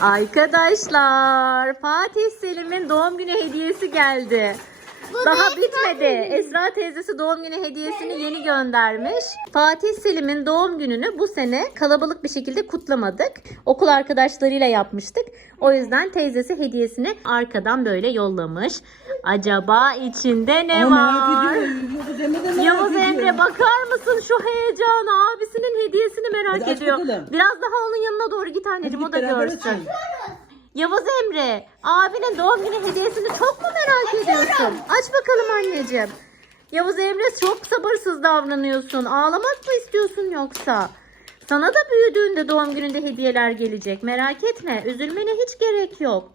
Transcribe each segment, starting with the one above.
Arkadaşlar Fatih Selim'in doğum günü hediyesi geldi. Daha bitmedi. Esra teyzesi doğum günü hediyesini yeni göndermiş. Fatih Selim'in doğum gününü bu sene kalabalık bir şekilde kutlamadık. Okul arkadaşlarıyla yapmıştık. O yüzden teyzesi hediyesini arkadan böyle yollamış. Acaba içinde ne Ama var? Yavuz Emre bakar mısın şu heyecana? Abisinin hediyesini merak Hadi aç ediyor. bakalım. Biraz daha onun yanına doğru git anneciğim Hadi o da git beraber görsün. açalım. Yavuz Emre, abinin doğum günü hediyesini çok mu merak ediyorsun? Aç bakalım anneciğim. Yavuz Emre çok sabırsız davranıyorsun. Ağlamak mı istiyorsun yoksa? Sana da büyüdüğünde doğum gününde hediyeler gelecek. Merak etme. Üzülmene hiç gerek yok.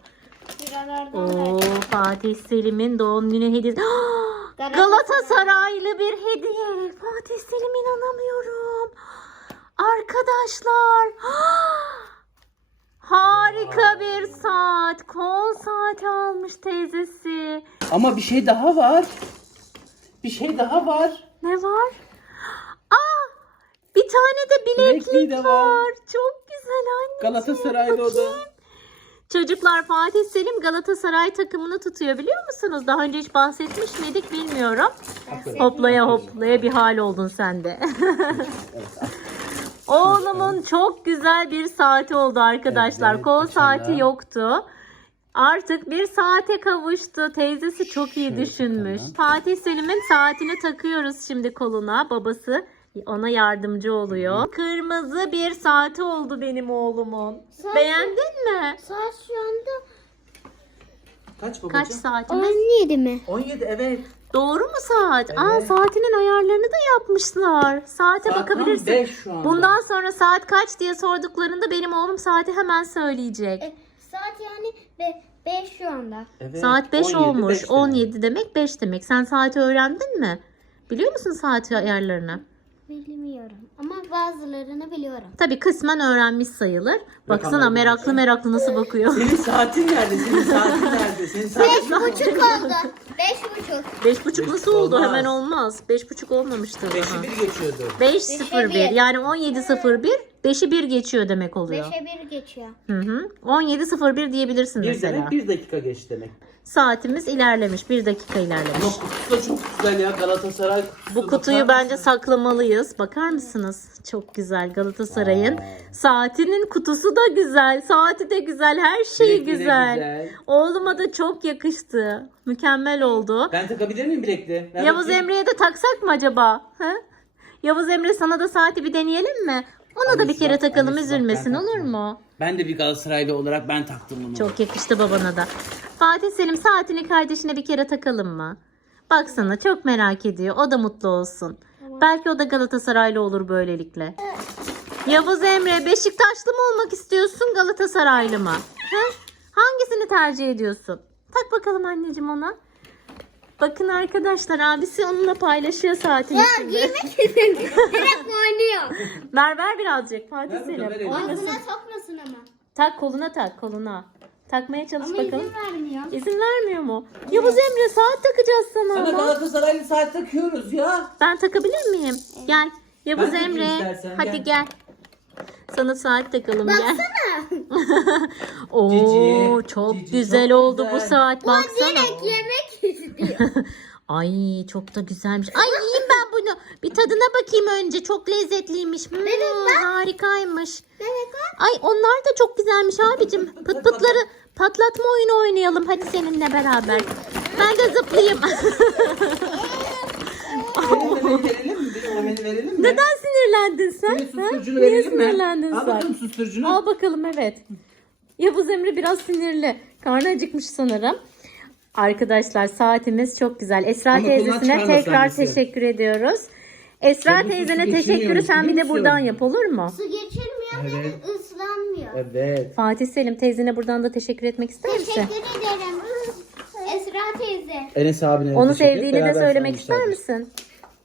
Oo, Fatih Selim'in doğum günü hediyesi. Galatasaraylı bir hediye. Fatih Selim inanamıyorum. Arkadaşlar. Harika bir saat. Kol saati almış teyzesi. Ama bir şey daha var. Bir şey daha var. Ne var? Aa! Bir tane de bileklik Bilekliği de var. var. Çok güzel anne. Galatasaraylı o da. Çocuklar Fatih Selim Galatasaray takımını tutuyor biliyor musunuz? Daha önce hiç bahsetmiş miydik bilmiyorum. Hoplaya hoplaya bir hal oldun sen de. Oğlumun çok güzel bir saati oldu arkadaşlar. Evet, Kol maşallah. saati yoktu. Artık bir saate kavuştu. Teyzesi çok iyi Şöyle düşünmüş. takalım. Fatih Selim'in saatini takıyoruz şimdi koluna. Babası ona yardımcı oluyor. Kırmızı bir saati oldu benim oğlumun. Saat- Beğendin mi? Saat şu anda Kaç babacığım? Kaç saatimiz? 17 mi? 17 evet. Doğru mu saat? Aa Evet. saatinin ayarlarını da yapmışlar. Saate Saat bakabilirsin. tam beş şu anda. Bundan sonra saat kaç diye sorduklarında benim oğlum saati hemen söyleyecek. E, saat yani 5 şu anda. Evet, Saat 5 17, olmuş. beş demek. 17 demek 5 demek. Sen saati öğrendin mi? Biliyor musun saat ayarlarını? Bilmiyorum ama bazılarını biliyorum. Tabii kısmen öğrenmiş sayılır. Baksana Rakamları meraklı meraklı nasıl bakıyor. Senin saatin nerede? Senin saatin nerede? Senin saatin buçuk oldu. 5 buçuk. Beş buçuk Beş nasıl oldu? olmaz. Hemen olmaz. Beş buçuk olmamıştır daha. 5'i 1 geçiyordu. 5.01 bir. yani 17.01 5'i 1 geçiyor demek oluyor. 5'e 1 geçiyor. Hı hı. 17.01 diyebilirsin 1 mesela. demek 1 dakika geç demek. Saatimiz ilerlemiş. 1 dakika Ama ilerlemiş. kutusu da çok güzel ya Galatasaray kutusu. Bu kutuyu Bakar bence mısın? saklamalıyız. Bakar mısınız? Çok güzel Galatasaray'ın. Saatinin kutusu da güzel. Saati de güzel. Her şeyi Bilekliği de güzel. güzel. Oğluma da çok yakıştı. Mükemmel oldu. Ben takabilir miyim bilekli? Ver Yavuz bakayım. Emre'ye de taksak mı acaba? Ha? Yavuz Emre sana da saati bir deneyelim mi? Ona da bir kere takalım üzülmesin olur mu? Ben de bir Galatasaraylı olarak ben taktım bunu. Çok yakıştı babana da. Fatih Selim saatini kardeşine bir kere takalım mı? Baksana çok merak ediyor. O da mutlu olsun. Belki o da Galatasaraylı olur böylelikle. Yavuz Emre Beşiktaşlı mı olmak istiyorsun Galatasaraylı mı? Ha? Hangisini tercih ediyorsun? Tak bakalım anneciğim ona. Bakın arkadaşlar abisi onunla paylaşıyor saatini. şimdi. Giymek istedim. Direkt oynuyor. Ver ver birazcık Fatih Ver Selim. Oynasın. Ağzına sokmasın ama. Tak koluna tak koluna. Takmaya çalış Ama bakalım. izin vermiyor. İzin vermiyor mu? Yavuz Emre saat takacağız sana Sana ama. Galatasaraylı saat takıyoruz ya. Ben takabilir miyim? Gel. Yavuz Ben Emre. Hadi gel. gel. Sana saat takalım gel. Baksana. Oo Cici, çok cici, güzel çok oldu bu güzel. saat baksana. Direkt yemek. Ay çok da güzelmiş. Ay yiyeyim ben bunu. Bir tadına bakayım önce. Çok lezzetliymiş. Hmm, harikaymış. Evet. Ay onlar da çok güzelmiş abicim. Pıt pıtları patlatma oyunu oynayalım hadi seninle beraber. Ben de zıplayayım. Verelim mi? Neden sinirlendin sen? Ha? susturucunu Niye verelim mi? sinirlendin Al sen? bakalım susturucunu. Al bakalım evet. Yavuz Emre biraz sinirli. Karnı acıkmış sanırım. Arkadaşlar saatimiz çok güzel. Esra Ama teyzesine tekrar annesi. teşekkür ediyoruz. Esra Tabii teyzene teşekkürü sen bir de buradan yap olur mu? Su geçirmiyor Evet. ve ıslanmıyor. Evet. Fatih Selim teyzene buradan da teşekkür etmek ister misin? Teşekkür ederim. Esra teyze. Enes abine Onu sevdiğini de söylemek ister misin?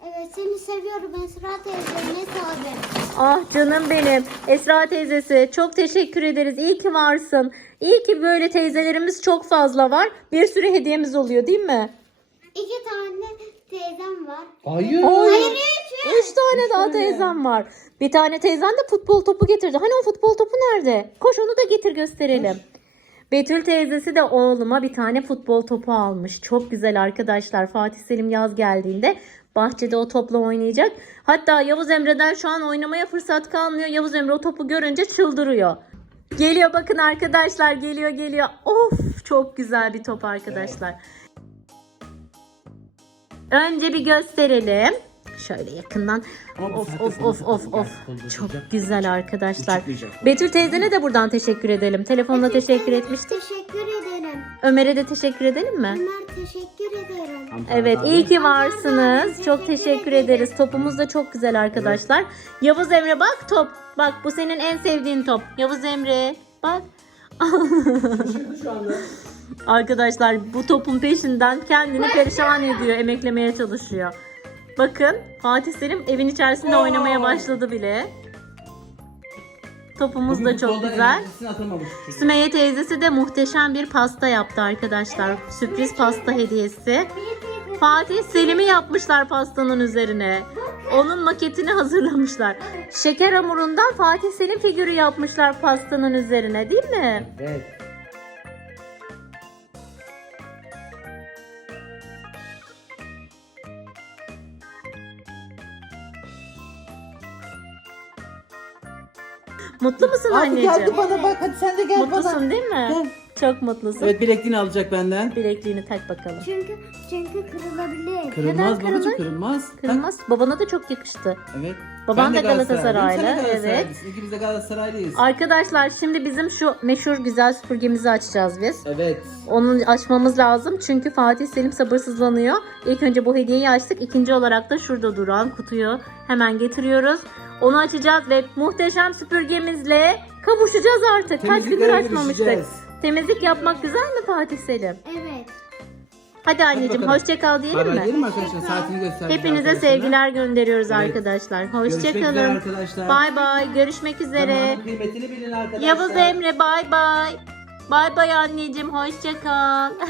Evet seni seviyorum Esra teyze. Ne abi. Ah canım benim. Esra teyzesi çok teşekkür ederiz. İyi ki varsın. İyi ki böyle teyzelerimiz çok fazla var. Bir sürü hediyemiz oluyor değil mi? İki tane teyzem var. Hayır. Hayır üç. Üç tane daha teyzem var. Bir tane teyzen de futbol topu getirdi. Hani o futbol topu nerede? Koş onu da getir gösterelim. Betül teyzesi de oğluma bir tane futbol topu almış. Çok güzel arkadaşlar. Fatih Selim yaz geldiğinde bahçede o topla oynayacak. Hatta Yavuz Emre'den şu an oynamaya fırsat kalmıyor. Yavuz Emre o topu görünce çıldırıyor. Geliyor bakın arkadaşlar geliyor geliyor. Of çok güzel bir top arkadaşlar. Önce bir gösterelim. Şöyle yakından. Of of of of of. Çok güzel arkadaşlar. Betül teyzene de buradan teşekkür edelim. Telefonla teşekkür etmiştik. Teşekkür ederim. Ömer'e de teşekkür edelim mi? Ömer teşekkür ederim. Evet iyi ki varsınız. Çok Teşekkür ederiz. Topumuz da çok güzel arkadaşlar. Yavuz Emre bak top. Bak bu senin en sevdiğin top. Yavuz Emre bak. Şimdi şu anda. Arkadaşlar bu topun peşinden kendini perişan ediyor. Emeklemeye çalışıyor. Bakın Fatih Selim evin içerisinde Oo. oynamaya başladı bile. Topumuz Bugün da çok güzel. Sümeyye teyzesi de muhteşem bir pasta yaptı arkadaşlar. Sürpriz pasta hediyesi. Fatih Selim'i yapmışlar pastanın üzerine. Onun maketini hazırlamışlar. Şeker hamurundan Fatih Selim figürü yapmışlar pastanın üzerine değil mi? Evet. Mutlu musun Abi anneciğim? geldi bana bak hadi sen de gel bana. Mutlusun değil mi? Gel. Çok mutlusun. Evet bilekliğini alacak benden. Bilekliğini tak bakalım. Çünkü çünkü kırılabilir. Kırılmaz kırılır? babacığım kırılmaz. Tak. Kırılmaz. Babana da çok yakıştı. Evet. Baban da Galatasaraylı, evet. İkimiz de Galatasaraylıyız. Arkadaşlar şimdi bizim şu meşhur güzel süpürgemizi açacağız biz. Evet. Onu açmamız lazım çünkü Fatih Selim sabırsızlanıyor. İlk önce bu hediyeyi açtık. İkinci olarak da şurada duran kutuyu hemen getiriyoruz. Onu açacağız ve muhteşem süpürgemizle kavuşacağız artık. Kaç gündür açmamıştık. Temizlik yapmak güzel mi Fatih Selim? Evet. Hadi anneciğim bakalım. hoşça kal diyelim mi? diyelim arkadaşlar? Saatini gösterdik Hepinize arkadaşlar. sevgiler gönderiyoruz Evet. arkadaşlar. Hoşça Görüşmek üzere kalın. arkadaşlar. Bay bay. Görüşmek üzere. Zamanın kıymetini bilin arkadaşlar. Yavuz Emre bay bay. Bay bay anneciğim hoşça kal.